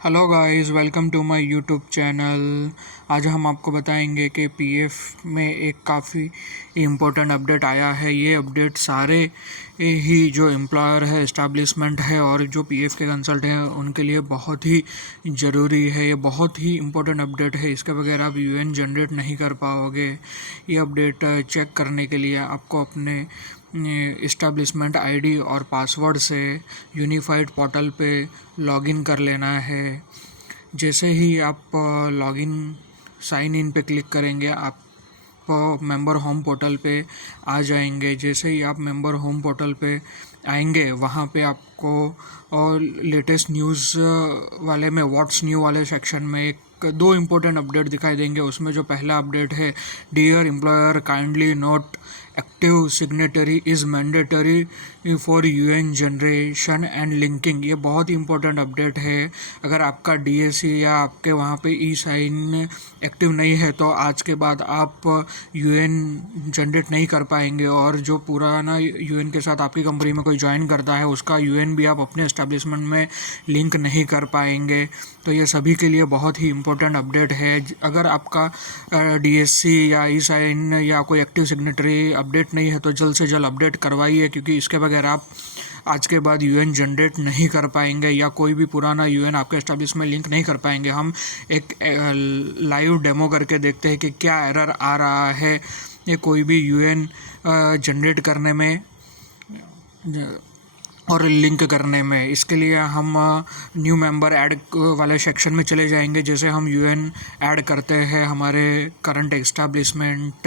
Hello guys, welcome to my YouTube channel. आज हम आपको बताएंगे कि पीएफ में एक काफ़ी इम्पोर्टेंट अपडेट आया है। ये अपडेट सारे ही जो एम्प्लॉयर है, इस्टेब्लिशमेंट है और जो पीएफ के कंसल्ट हैं उनके लिए बहुत ही ज़रूरी है। ये बहुत ही इम्पोर्टेंट अपडेट है, इसके बगैर आप यूएन जनरेट नहीं कर पाओगे। ये अपडेट चेक करने के लिए आपको अपने इस्टेब्लिशमेंट आईडी और पासवर्ड से यूनिफाइड पोर्टल पे लॉगिन कर लेना है। जैसे ही आप लॉगिन साइन इन पे क्लिक करेंगे, आप मेंबर होम पोर्टल पे आ जाएंगे। जैसे ही आप मेंबर होम पोर्टल पे आएंगे, वहाँ पे आपको और लेटेस्ट न्यूज़ वाले में व्हाट्स न्यू वाले सेक्शन में दो इम्पोर्टेंट अपडेट दिखाई देंगे। उसमें जो पहला अपडेट है, dear employer kindly note active signatory is mandatory for UAN generation and linking. ये बहुत ही इंपॉर्टेंट अपडेट है। अगर आपका डीएसी या आपके वहाँ पे ई साइन एक्टिव नहीं है तो आज के बाद आप यूएन जनरेट नहीं कर पाएंगे, और जो पुराना यूएन के साथ आपकी कंपनी में कोई ज्वाइन करता है उसका यूएन भी आप अपने एस्टेब्लिशमेंट में लिंक नहीं कर पाएंगे। तो ये सभी के लिए बहुत ही इम्पोर्टेंट अपडेट है। अगर आपका डीएससी या ई साइन या कोई एक्टिव सिग्नेटरी अपडेट नहीं है तो जल्द से जल्द अपडेट करवाइए, क्योंकि इसके बगैर आप आज के बाद यूएन जनरेट नहीं कर पाएंगे या कोई भी पुराना यूएन आपके एस्टेब्लिश में लिंक नहीं कर पाएंगे। हम एक लाइव डेमो करके देखते हैं कि क्या एरर आ रहा है ये कोई भी यूएन जनरेट करने में और लिंक करने में। इसके लिए हम न्यू मेंबर ऐड वाले सेक्शन में चले जाएंगे। जैसे हम यूएन ऐड करते हैं हमारे करंट एस्टैब्लिशमेंट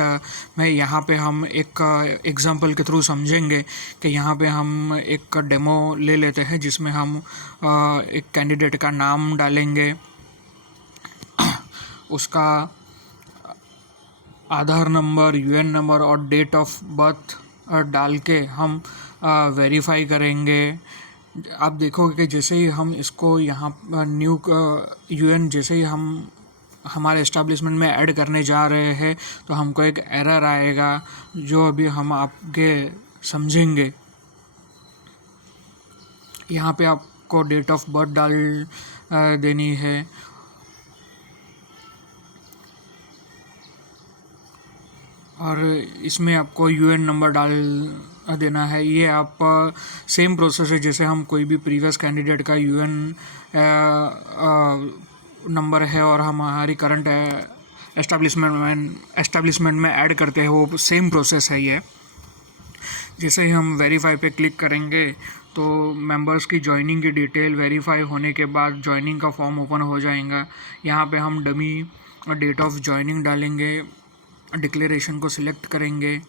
में, यहाँ पे हम एक एग्जांपल के थ्रू समझेंगे कि यहाँ पे हम एक डेमो ले लेते हैं जिसमें हम एक कैंडिडेट का नाम डालेंगे, उसका आधार नंबर, यूएन नंबर और डेट ऑफ बर्थ डाल के हम वेरीफाई करेंगे। आप देखोगे कि जैसे ही हम इसको यहाँ न्यू यूएन जैसे ही हम हमारे एस्टेब्लिशमेंट में ऐड करने जा रहे हैं तो हमको एक एरर आएगा, जो अभी हम आपके समझेंगे। यहाँ पे आपको डेट ऑफ बर्थ डाल देनी है और इसमें आपको यूएन नंबर डाल देना है। ये आप सेम प्रोसेस है जैसे हम कोई भी प्रीवियस कैंडिडेट का यूएन नंबर है और हमारी करंट एस्टेब्लिशमेंट में ऐड करते हैं, वो सेम प्रोसेस है ये। जैसे ही हम वेरीफाई पे क्लिक करेंगे तो मेंबर्स की ज्वाइनिंग की डिटेल वेरीफाई होने के बाद ज्वाइनिंग का फॉर्म ओपन हो जाएगा। यहाँ पे हम डमी डेट ऑफ ज्वाइनिंग डालेंगे, डिक्लेरेशन को सिलेक्ट करेंगे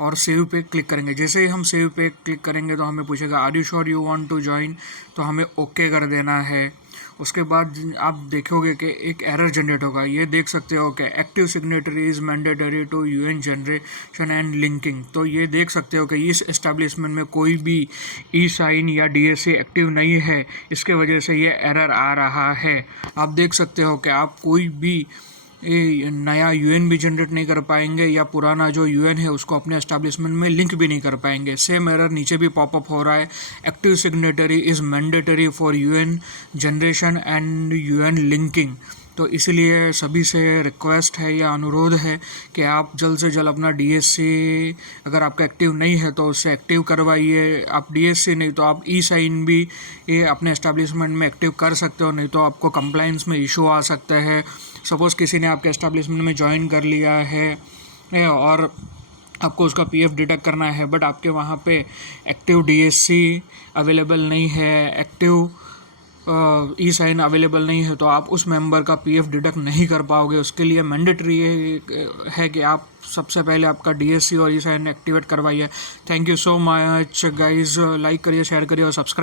और सेव पे क्लिक करेंगे। जैसे ही हम सेव पे क्लिक करेंगे तो हमें पूछेगा are you sure you want to join, तो हमें ओके कर देना है। उसके बाद आप देखोगे कि एक एरर जनरेट होगा। ये देख सकते हो कि active signatory is mandatory to UAN generation and linking. तो ये देख सकते हो कि इस एस्टेब्लिशमेंट में कोई भी ई साइन या डीएससी एक्टिव नहीं है, इसके वजह से ये एरर आ रहा है। आप देख सकते हो कि आप कोई भी नया यूएन भी जनरेट नहीं कर पाएंगे या पुराना जो यूएन है उसको अपने एस्टेब्लिशमेंट में लिंक भी नहीं कर पाएंगे। सेम एरर नीचे भी पॉपअप हो रहा है, active signatory is mandatory for UAN generation and UN linking. तो इसलिए सभी से रिक्वेस्ट है या अनुरोध है कि आप जल्द से जल्द अपना डीएससी अगर आपका एक्टिव नहीं है तो उससे एक्टिव करवाइए। आप डीएससी नहीं तो आप ई साइन भी ये अपने एस्टेब्लिशमेंट में एक्टिव कर सकते हो, नहीं तो आपको कंप्लाइंस में इशू आ सकता है। सपोज़ किसी ने आपके एस्टेब्लिशमेंट में ज्वाइन कर लिया है और आपको उसका पीएफ डिडक्ट करना है, बट आपके वहाँ पे एक्टिव डीएससी अवेलेबल नहीं है, एक्टिव ई साइन अवेलेबल नहीं है, तो आप उस मेंबर का पीएफ डिडक्ट नहीं कर पाओगे। उसके लिए मैंडेटरी है कि आप सबसे पहले आपका डीएससी और ई साइन एक्टिवेट करवाइए। Thank you so much guys. Like करिए, शेयर करिए और सब्सक्राइब